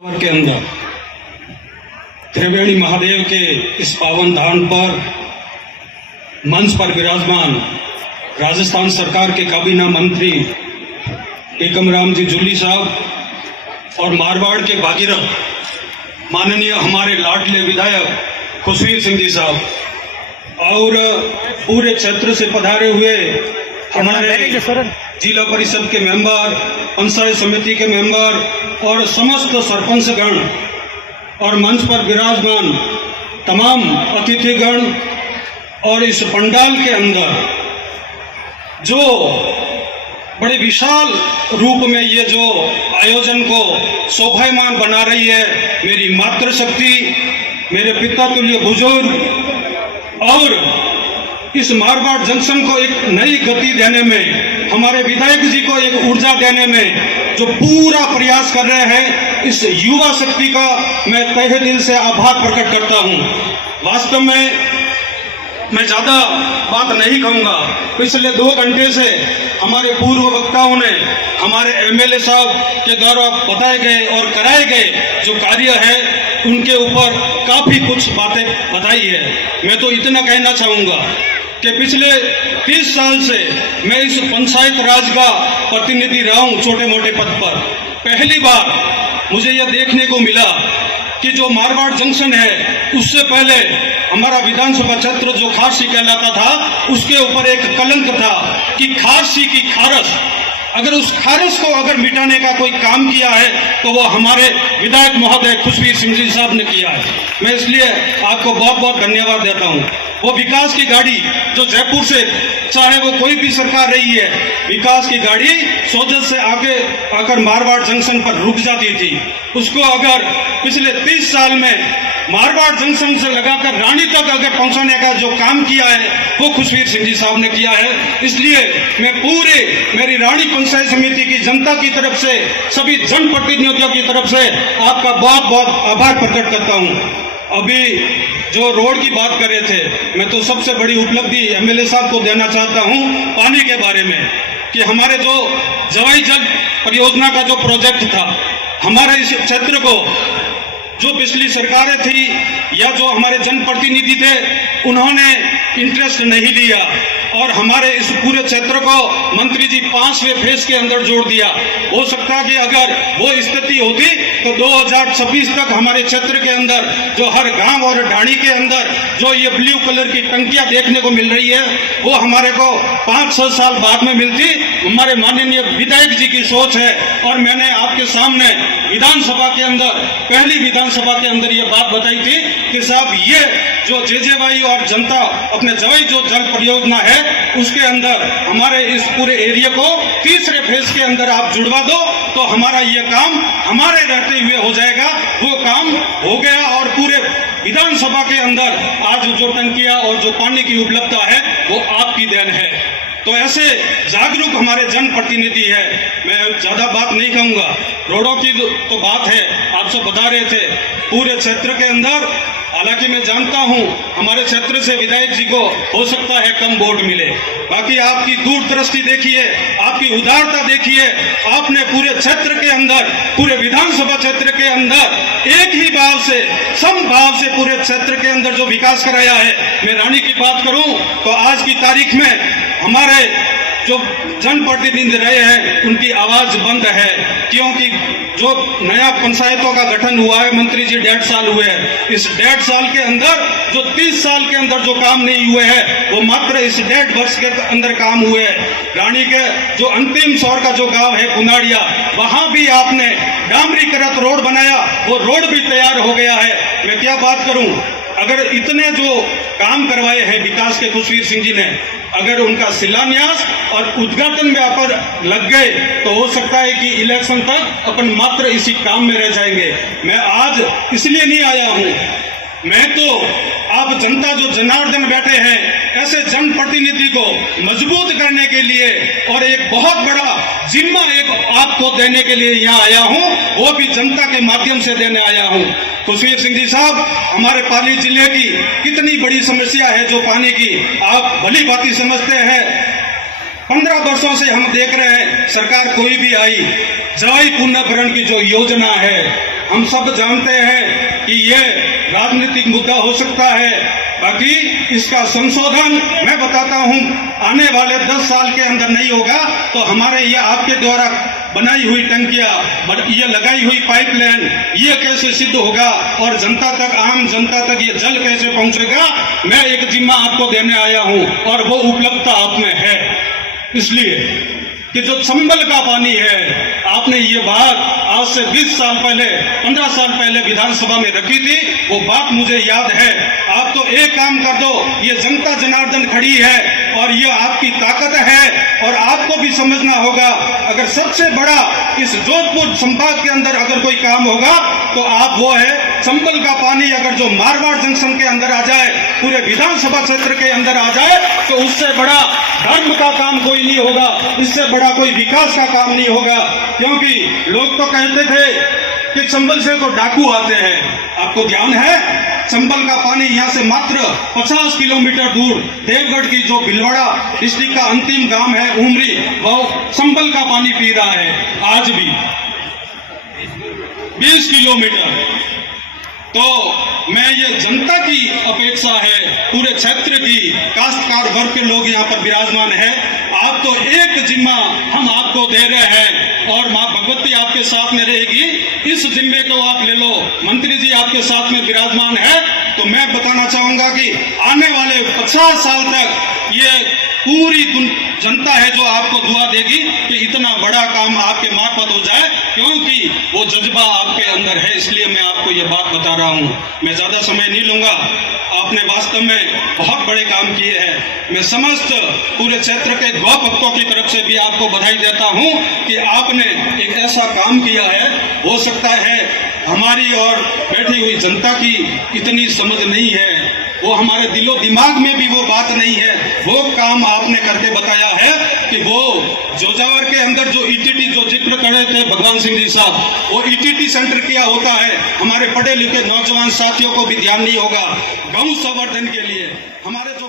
के अंदर त्रिवेणी महादेव के इस पावन धाम पर मंच पर विराजमान राजस्थान सरकार के काबीना मंत्री एकम राम जी जूली साहब और मारवाड़ के भागीरथ माननीय हमारे लाडले विधायक खुशवीर सिंह जी साहब और पूरे क्षेत्र से पधारे हुए हमारे जिला परिषद के मेंबर, पंचायत समिति के मेंबर और समस्त सरपंचगण और मंच पर विराजमान तमाम अतिथिगण और इस पंडाल के अंदर जो बड़े विशाल रूप में ये जो आयोजन को शोभायमान बना रही है मेरी मातृशक्ति, मेरे पिता तुल्य बुजुर्ग और इस मारवाड़ जंक्शन को एक नई गति देने में, हमारे विधायक जी को एक ऊर्जा देने में जो पूरा प्रयास कर रहे हैं, इस युवा शक्ति का मैं तहे दिल से आभार प्रकट करता हूं। वास्तव में मैं ज्यादा बात नहीं कहूंगा। पिछले 2 घंटे से हमारे पूर्व वक्ताओं ने हमारे एमएलए साहब के द्वारा बताए गए और कराए गए जो कार्य है उनके ऊपर काफी कुछ बातें बताई है। मैं तो इतना कहना चाहूंगा कि पिछले 30 साल से मैं इस पंचायत राज का प्रतिनिधि रहा हूं छोटे मोटे पद पर। पहली बार मुझे यह देखने को मिला कि जो मारवाड़ जंक्शन है उससे पहले हमारा विधानसभा क्षेत्र जो खारसी कहलाता था उसके ऊपर एक कलंक था कि खारसी की खारस, अगर उस खारस को अगर मिटाने का कोई काम किया है तो वो हमारे विधायक महोदय खुशवीर सिंह जी साहब ने किया है। मैं इसलिए आपको बहुत बहुत धन्यवाद देता हूं। वो विकास की गाड़ी जो जयपुर से, चाहे वो कोई भी सरकार रही है, विकास की गाड़ी सोजत से आगे आकर मारवाड़ जंक्शन पर रुक जाती थी, उसको अगर पिछले 30 साल में मारवाड़ जंक्शन से लगाकर रानी तक अगर पहुंचाने का जो काम किया है वो खुशवीर सिंह जी साहब ने किया है। इसलिए मैं पूरे मेरी रानी पंचायत समिति की जनता की तरफ से, सभी जनप्रतिनिधियों की तरफ से आपका बहुत बहुत आभार प्रकट करता हूं। अभी जो रोड की बात कर रहे थे, मैं तो सबसे बड़ी उपलब्धि एमएलए साहब को देना चाहता हूं पानी के बारे में, कि हमारे जो जवाई जल परियोजना का जो प्रोजेक्ट था, हमारे इस क्षेत्र को जो पिछली सरकारें थी या जो हमारे जनप्रतिनिधि थे उन्होंने इंटरेस्ट नहीं लिया और हमारे इस पूरे क्षेत्र को मंत्री जी 5वें फेज के अंदर जोड़ दिया। हो सकता है कि अगर वो स्थिति होती तो 2026 तक हमारे क्षेत्र के अंदर जो हर गांव और ढाणी के अंदर जो ये ब्लू कलर की टंकियां देखने को मिल रही है वो हमारे को 5-6 साल बाद में मिलती। हमारे माननीय विधायक जी की सोच है और मैंने आपके सामने विधानसभा के अंदर, पहली विधानसभा के अंदर ये बात बताई थी कि साहब ये जो जेजेवाई और जनता अपने जवाई जो जल परियोजना है उसके अंदर हमारे इस पूरे एरिया को 3रे फेज के अंदर आप जुड़वा दो तो हमारा ये काम हमारे रहते हुए हो जाएगा। वो काम हो गया और पूरे विधानसभा के अंदर आज जो टंकियां और जो पानी की उपलब्धता है वो आपकी देन है। तो ऐसे जागरूक हमारे जनप्रतिनिधि है। मैं ज्यादा बात नहीं कहूंगा, रोडों की तो बात है, आप सब बता रहे थे पूरे क्षेत्र के अंदर। हालांकि मैं जानता हूं हमारे क्षेत्र से विधायक जी को हो सकता है कम वोट मिले, बाकी आपकी दूरदृष्टि देखिए, आपकी उदारता देखिए, आपने पूरे क्षेत्र के अंदर, पूरे विधानसभा क्षेत्र के अंदर एक ही भाव से, समभाव से पूरे क्षेत्र के अंदर जो विकास कराया है। मैं रानी की बात करूं तो आज की तारीख में हमारे जो जनप्रतिनिधि रहे हैं उनकी आवाज बंद है, क्योंकि जो नया पंचायतों का गठन हुआ है, मंत्री जी 1.5 साल हुए हैं, इस 1.5 साल के अंदर जो 30 साल के अंदर जो काम नहीं हुए हैं वो मात्र इस 1.5 वर्ष के अंदर काम हुए हैं। रानी के जो अंतिम शौर का जो गांव है कुनाड़िया, वहां भी आपने डामरीकृत रोड बनाया, वो रोड भी तैयार हो गया है। मैं क्या बात करूं, अगर इतने जो काम करवाए हैं विकास के खुशवीर सिंह जी ने, अगर उनका शिलान्यास और उद्घाटन में अपन लग गए तो हो सकता है कि इलेक्शन तक अपन मात्र इसी काम में रह जाएंगे। मैं आज इसलिए नहीं आया हूं, मैं तो आप जनता जो जनार्दन बैठे हैं ऐसे जनप्रतिनिधि को मजबूत करने के लिए और एक बहुत बड़ा जिम्मा एक आपको देने के लिए यहाँ आया हूं, वो भी जनता के माध्यम से देने आया हूं। खुशवीर सिंह जी साहब, हमारे पाली जिले की कितनी बड़ी समस्या है जो पानी की, आप भली भांति समझते हैं। 15 वर्षों से हम देख रहे हैं सरकार कोई भी आई, जवाई पुनर्भरण की जो योजना है हम सब जानते हैं कि ये राजनीतिक मुद्दा हो सकता है, बाकी इसका संशोधन मैं बताता हूं आने वाले 10 साल के अंदर नहीं होगा तो हमारे ये आपके द्वारा बनाई हुई टंकियां, ये लगाई हुई पाइपलाइन, ये कैसे सिद्ध होगा और जनता तक, आम जनता तक ये जल कैसे पहुंचेगा। मैं एक जिम्मा आपको देने आया हूं और वो उपलब्धता आप में है। इसलिए कि जो चंबल का पानी है, आपने ये बात आज से 20 साल पहले, 15 साल पहले विधानसभा में रखी थी, वो बात मुझे याद है। आप तो एक काम कर दो, ये जनता जनार्दन खड़ी है और ये आपकी ताकत है और आपको भी समझना होगा। अगर सबसे बड़ा इस जोधपुर संभाग के अंदर अगर कोई काम होगा तो आप वो है चंबल का पानी। अगर जो मारवाड़ जंक्शन के अंदर आ जाए, पूरे विधानसभा क्षेत्र के अंदर आ जाए, तो उससे बड़ा धर्म का काम कोई नहीं होगा, इससे बड़ा कोई विकास का काम नहीं होगा। क्योंकि लोग तो कहते थे कि चंबल से तो डाकू आते हैं। आपको ध्यान है, चंबल का पानी यहाँ से मात्र 50 किलोमीटर दूर देवगढ़ की जो भिलवाड़ा डिस्ट्रिक्ट का अंतिम गांव है उमरी, वो चंबल का पानी पी रहा है आज भी 20 किलोमीटर। तो मैं ये जनता की अपेक्षा है, पूरे क्षेत्र की काश्तकार वर्ग के लोग यहाँ पर विराजमान है। आप तो एक जिम्मा हम आपको दे रहे हैं और माँ भगवती आपके साथ में रहेगी, इस जिम्मे को आप ले लो। मंत्री जी आपके साथ में विराजमान है। तो मैं बताना चाहूंगा कि आने वाले 50 साल तक ये पूरी जनता है जो आपको दुआ देगी कि इतना बड़ा काम आपके मार्फत हो जाए, क्योंकि वो जज्बा आपके अंदर है। इसलिए मैं आपको ये बात बता रहा हूँ। मैं ज्यादा समय नहीं लूंगा। आपने वास्तव में बहुत बड़े काम किए हैं। मैं समस्त पूरे क्षेत्र के गौ भक्तों की तरफ से भी आपको बधाई देता हूँ कि आपने एक ऐसा काम किया है। हो सकता है हमारी और बैठी हुई जनता की इतनी समझ नहीं है, वो हमारे दिलो दिमाग में भी वो बात नहीं है। वो काम आपने करके बताया है कि वो जोजावर के अंदर जो ईटीटी जो जिक्र कर रहे थे भगवान सिंह जी साहब, वो ईटीटी सेंटर किया होता है। हमारे पढ़े लिखे नौजवान साथियों को भी ध्यान नहीं होगा। गौ संवर्धन के लिए हमारे जो